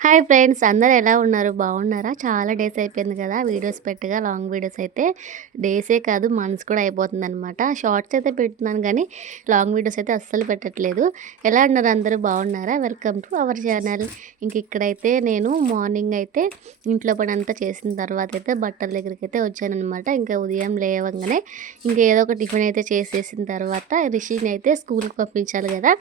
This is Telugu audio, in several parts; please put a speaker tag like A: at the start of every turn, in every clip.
A: హాయ్ ఫ్రెండ్స్ అందరు ఎలా ఉన్నారు? బాగున్నారా? చాలా డేస్ అయిపోయింది కదా వీడియోస్ పెట్టగా లాంగ్ వీడియోస్ అయితే. డేసే కాదు మంత్స్ కూడా అయిపోతుంది అనమాట షార్ట్స్ అయితే పెడుతున్నాను కానీ లాంగ్ వీడియోస్ అయితే అస్సలు పెట్టట్లేదు. ఎలా ఉన్నారు అందరూ? బాగున్నారా? Welcome to our channel. ఇంక ఇక్కడైతే నేను మార్నింగ్ అయితే ఇంట్లో పని అంతా చేసిన తర్వాత అయితే బట్టల దగ్గరికి అయితే వచ్చానమాట ఇంకా ఉదయం లేవగానే ఇంకా ఏదో ఒక టిఫిన్ అయితే చేసేసిన తర్వాత రిషిని అయితే స్కూల్కి పంపించాలి కదా.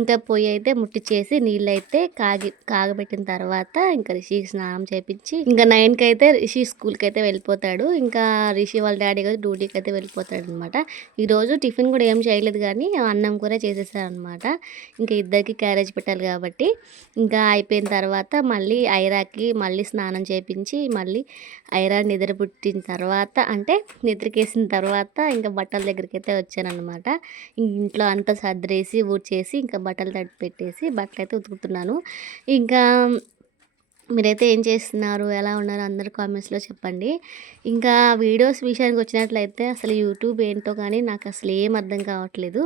A: ఇంకా పొయ్యి అయితే ముట్టించేసి నీళ్ళు అయితే కాగి కాగబెట్టిన తర్వాత తర్వాత ఇంకా రిషికి స్నానం చేపించి ఇంకా నైన్కి అయితే రిషి స్కూల్కి అయితే వెళ్ళిపోతాడు. ఇంకా రిషి వాళ్ళ డాడీ కూడా డ్యూటీకి అయితే వెళ్ళిపోతాడు అనమాట ఈరోజు టిఫిన్ కూడా ఏం చేయలేదు కానీ అన్నం కూర చేసేసారనమాట ఇంకా ఇద్దరికి క్యారేజ్ పెట్టాలి కాబట్టి. ఇంకా అయిపోయిన తర్వాత మళ్ళీ ఐరాకి మళ్ళీ స్నానం చేపించి మళ్ళీ ఐరా నిద్ర పుట్టిన తర్వాత అంటే నిద్రకేసిన తర్వాత ఇంకా బట్టల దగ్గరికి అయితే వచ్చానమాట ఇంట్లో అంతా సర్దిరేసి ఊడ్చేసి ఇంకా బట్టలు తడి పెట్టేసి బట్టలు అయితే ఉతుకుతున్నాను. ఇంకా మీరైతే ఏం చేస్తున్నారు? ఎలా ఉన్నారు? అందరు కామెంట్స్లో చెప్పండి. ఇంకా వీడియోస్ విషయానికి వచ్చినట్లయితే అసలు యూట్యూబ్ ఏంటో కానీ నాకు అసలు ఏం అర్థం కావట్లేదు.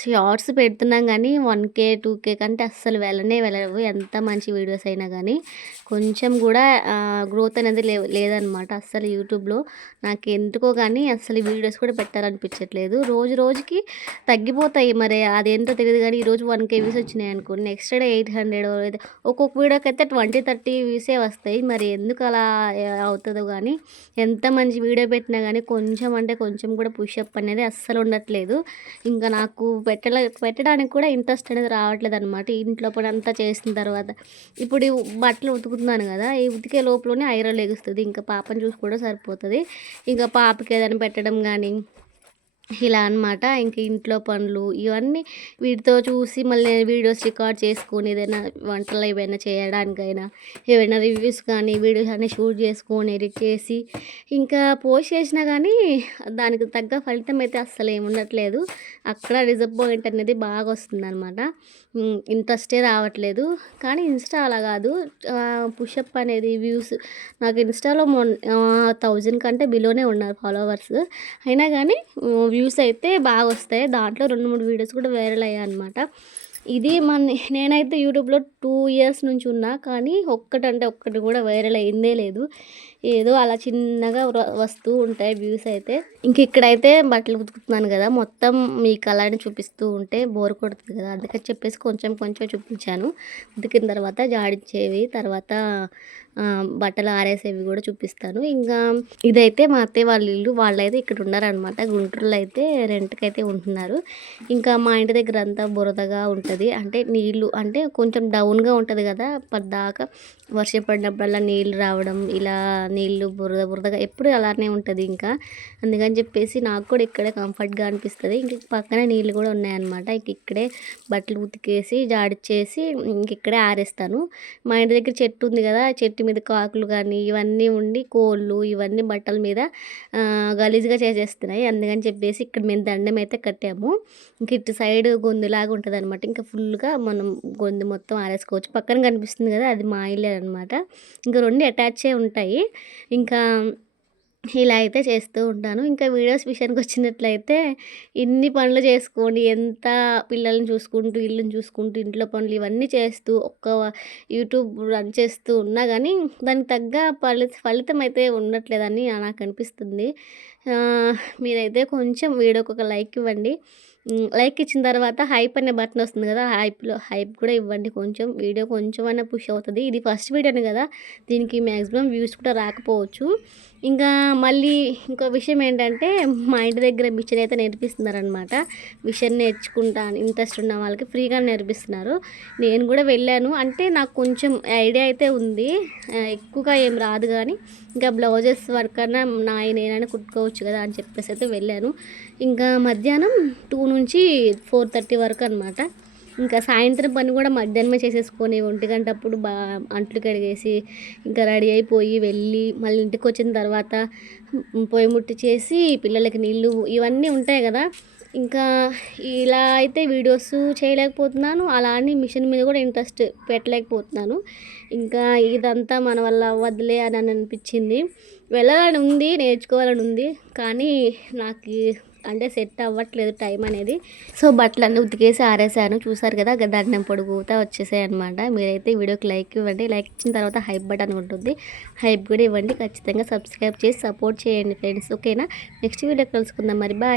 A: షార్ట్స్ పెడుతున్నాం కానీ వన్ కే టూ కే కంటే అస్సలు వెళ్ళనే వెళ్ళవు. ఎంత మంచి వీడియోస్ అయినా కానీ కొంచెం కూడా గ్రోత్ అనేది లే లేదనమాట అస్సలు యూట్యూబ్లో. నాకు ఎందుకో కానీ అసలు వీడియోస్ కూడా పెట్టాలనిపించట్లేదు. రోజు రోజుకి తగ్గిపోతాయి మరి. అదేంటో తెలియదు కానీ ఈరోజు వన్ కే వచ్చినాయి అనుకోండి. నెక్స్ట్ డే ఎయిట్ హండ్రెడ్ ఒక్కొక్క వీడియోకి అయితే ట్వంటీ థర్టీ వ్యూసే వస్తాయి. మరి ఎందుకు అలా అవుతుందో కానీ ఎంత మంచి వీడియో పెట్టినా కానీ కొంచెం అంటే కొంచెం కూడా పుషప్ అనేది అస్సలు ఉండట్లేదు. ఇంకా నాకు పెట్టలే పెట్టడానికి కూడా ఇంట్రెస్ట్ అనేది రావట్లేదు అనమాట ఇంట్లో పని అంతా చేసిన తర్వాత. ఇప్పుడు బట్టలు ఉతుకుతున్నాను కదా ఈ ఉతికే లోపలనే ఐరన్ లెగుస్తుంది. ఇంకా పాపని చూసుకోవడం సరిపోతుంది. ఇంకా పాపకి ఏదైనా పెట్టడం కానీ ఇలా అనమాట ఇంక ఇంట్లో పనులు ఇవన్నీ వీటితో చూసి మళ్ళీ వీడియోస్ రికార్డ్ చేసుకొని ఏదైనా వంటలు ఏవైనా చేయడానికైనా ఏవైనా రివ్యూస్ కానీ వీడియోస్ అన్నీ షూట్ చేసుకొని ఎడిట్ చేసి ఇంకా పోస్ట్ చేసినా కానీ దానికి తగ్గ ఫలితం అయితే అస్సలు ఏముండట్లేదు అక్కడ డిసప్పాయింట్ అనేది బాగా వస్తుంది అనమాట ఇంట్రెస్టే రావట్లేదు. కానీ ఇన్స్టా అలా కాదు. పుషప్ అనేది వ్యూస్ నాకు ఇన్స్టాలో మొన్న థౌజండ్ కంటే బిలోనే ఉన్నారు ఫాలోవర్స్. అయినా కానీ వ్యూస్ అయితే బాగా వస్తాయి దాంట్లో రెండు మూడు వీడియోస్ కూడా వైరల్ అయ్యాయి అనమాట ఇది మన నేనైతే యూట్యూబ్లో టూ ఇయర్స్ నుంచి ఉన్నా కానీ ఒక్కటంటే ఒక్కటి కూడా వైరల్ అయిందే లేదు. ఏదో అలా చిన్నగా వస్తూ ఉంటాయి వ్యూస్ అయితే. ఇంక ఇక్కడైతే బట్టలు ఉతుకుతున్నాను కదా మొత్తం మీ కళని చూపిస్తూ ఉంటే బోర్ కొడుతుంది కదా. అందుకని చెప్పేసి కొంచెం కొంచెం చూపించాను. ఉతికిన తర్వాత జాడించేవి తర్వాత బట్టలు ఆరేసేవి కూడా చూపిస్తాను. ఇంకా ఇదైతే మా అత్తయ్య వాళ్ళ ఇల్లు వాళ్ళైతే ఇక్కడ ఉన్నారనమాట గుంటూరులో అయితే రెంట్కి అయితే ఉంటున్నారు. ఇంకా మా ఇంటి దగ్గర అంతా బురదగా ఉంటుంది. అంటే నీళ్ళు అంటే కొంచెం డౌన్గా ఉంటుంది కదా పద్దాకా వర్షం పడినప్పుడల్లా నీళ్ళు రావడం ఇలా నీళ్ళు బురద బురదగా ఎప్పుడు అలానే ఉంటుంది ఇంకా. అందుకని చెప్పేసి నాకు కూడా ఇక్కడే కంఫర్ట్గా అనిపిస్తుంది. ఇంక పక్కన నీళ్ళు కూడా ఉన్నాయన్నమాట. ఇంక ఇక్కడే బట్టలు ఉతికేసి జాడిచ్చేసి ఇంక ఇక్కడే ఆరేస్తాను. మా ఇంటి దగ్గర చెట్టు ఉంది కదా చెట్టు మీద కాకులు కానీ ఇవన్నీ ఉండి కోళ్ళు ఇవన్నీ బట్టల మీద గలీజ్గా చేసేస్తున్నాయి. అందుకని చెప్పేసి ఇక్కడ మేము దండం అయితే కట్టాము. ఇంక ఇటు సైడ్ గొంతులాగా ఉంటుంది అనమాట ఇంకా ఫుల్గా మనం గొంతు మొత్తం ఆరేసుకోవచ్చు. పక్కన కనిపిస్తుంది కదా అది మా ఇల్లే అనమాట ఇంకా రెండు అటాచే ఉంటాయి. ఇంకా ఇలా అయితే చేస్తూ ఉంటాను. ఇంకా వీడియోస్ విషయానికి వచ్చినట్లయితే ఇన్ని పనులు చేసుకోండి ఎంత పిల్లల్ని చూసుకుంటూ ఇల్లుని చూసుకుంటూ ఇంట్లో పనులు ఇవన్నీ చేస్తూ ఒక్క యూట్యూబ్ రన్ చేస్తూ ఉన్నా కానీ దానికి తగ్గ ఫలిత ఫలితం అయితే ఉండట్లేదని నాకు అనిపిస్తుంది. మీరైతే కొంచెం వీడియోకి ఒక లైక్ ఇవ్వండి. లైక్ ఇచ్చిన తర్వాత హైప్ అనే బటన్ వస్తుంది కదా హైప్లో హైప్ కూడా ఇవ్వండి కొంచెం వీడియో కొంచెం అయినా పుష్ అవుతుంది. ఇది ఫస్ట్ వీడియోని కదా దీనికి మ్యాక్సిమం వ్యూస్ కూడా రాకపోవచ్చు. ఇంకా మళ్ళీ ఇంకో విషయం ఏంటంటే మా ఇంటి దగ్గర మిషన్ అయితే నేర్పిస్తున్నారనమాట మిషన్ నేర్చుకుంటా ఇంట్రెస్ట్ ఉన్న వాళ్ళకి ఫ్రీగా నేర్పిస్తున్నారు. నేను కూడా వెళ్ళాను. అంటే నాకు కొంచెం ఐడియా అయితే ఉంది. ఎక్కువగా ఏం రాదు కానీ ఇంకా బ్లౌజెస్ వర్క్ అన్నా నా నేనైనా కుట్టుకోవచ్చు కదా అని చెప్పేసి అయితే వెళ్ళాను. ఇంకా మధ్యాహ్నం టూ నుంచి ఫోర్ థర్టీ వరకు అనమాట ఇంకా సాయంత్రం పని కూడా మధ్యాహ్నమే చేసేసుకొని ఒంటి గంట అప్పుడు బా అంట్లు కడిగేసి ఇంకా రెడీ అయిపోయి వెళ్ళి మళ్ళీ ఇంటికి వచ్చిన తర్వాత పొయ్యి ముట్టి చేసి పిల్లలకి నీళ్ళు ఇవన్నీ ఉంటాయి కదా. ఇంకా ఇలా అయితే వీడియోస్ చేయలేకపోతున్నాను. అలా అని మిషన్ మీద కూడా ఇంట్రెస్ట్ పెట్టలేకపోతున్నాను. ఇంకా ఇదంతా మన వల్ల అవ్వదులే అని అనిపించింది. వెళ్ళాలని ఉంది నేర్చుకోవాలని ఉంది. కానీ నాకు అంటే సెట్ అవ్వట్లేదు టైం అనేది. సో బట్టలు అన్నీ ఉతికేసి ఆరేసాను. చూసారు కదా గ- దండం పొడుగుతా వచ్చేసాయి అనమాట మీరైతే వీడియోకి లైక్ ఇవ్వండి. లైక్ ఇచ్చిన తర్వాత హైప్ బటన్ ఉంటుంది. హైప్ కూడా ఇవ్వండి. ఖచ్చితంగా సబ్స్క్రైబ్ చేసి సపోర్ట్ చేయండి ఫ్రెండ్స్. ఓకేనా? నెక్స్ట్ వీడియో కలుసుకుందాం మరి. బాయ్.